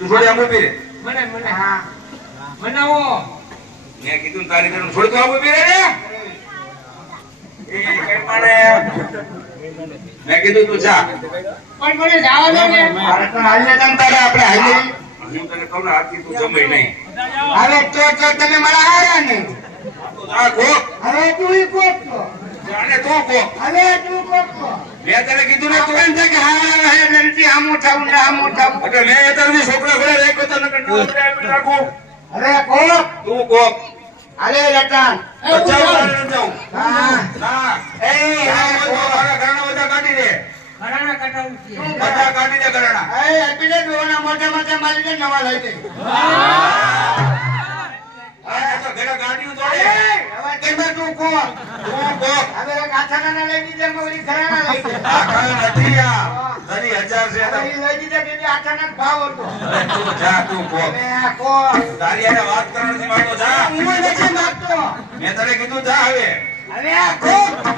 તું છોડી આમ ઉભી રે. મને હા મનાવો. મેં કીધું તારી તને છોડી તો આમ ઉભી રે ને. એ કઈ માને મેં કીધું તું જા. પણ મને જવા દો ને. અરે તો હાલે તમ તારે આપણે હાલે. હું તને કહું ને હાથી તું જમે નહીં. હવે તો તમે મારા આયા ને. આ ગો હવે તું ઈ કોક છો. જાણે તું ગો. હવે તું કોક છો. મેં તને કીધું ને તું એમ છે કે હા હે નરતી આમું થાવું ને આમું થાવું. એટલે મેં તારી છોકરા ઘરે રાખ્યો તો નકર ના આપી રાખું. હવે કોક તું કોક હાલે રટાણ. બચાવ તારે ન જાઉં. હા ના એ આ હા બધું મારા ઘરના બધા કાઢી દે. ઘરાણા કટાવું છે. બધા કાઢી દે ઘરના. એ આપીને ડોના મોટા મોટા મારી દે નવા લઈ દે. આ તો ઘરે ગાડીઓ એ દોડે. હવે તમે તું કોક. તું કોક હવે કાઠાના લઈ દીધે મોરી ઘરાના લઈ દે. આ ઘર નથી આ. ધરી 1000 છે હવે તો. ઈ લઈ દીધે કે આઠાના ભાવ હતો. અરે તું જા તું કોક. હવે આ કોક. તારી હારે વાત કરવાની માંગતો જા. હું નથી માગતો. મેં તને કીધું જા હવે. હવે આ કોક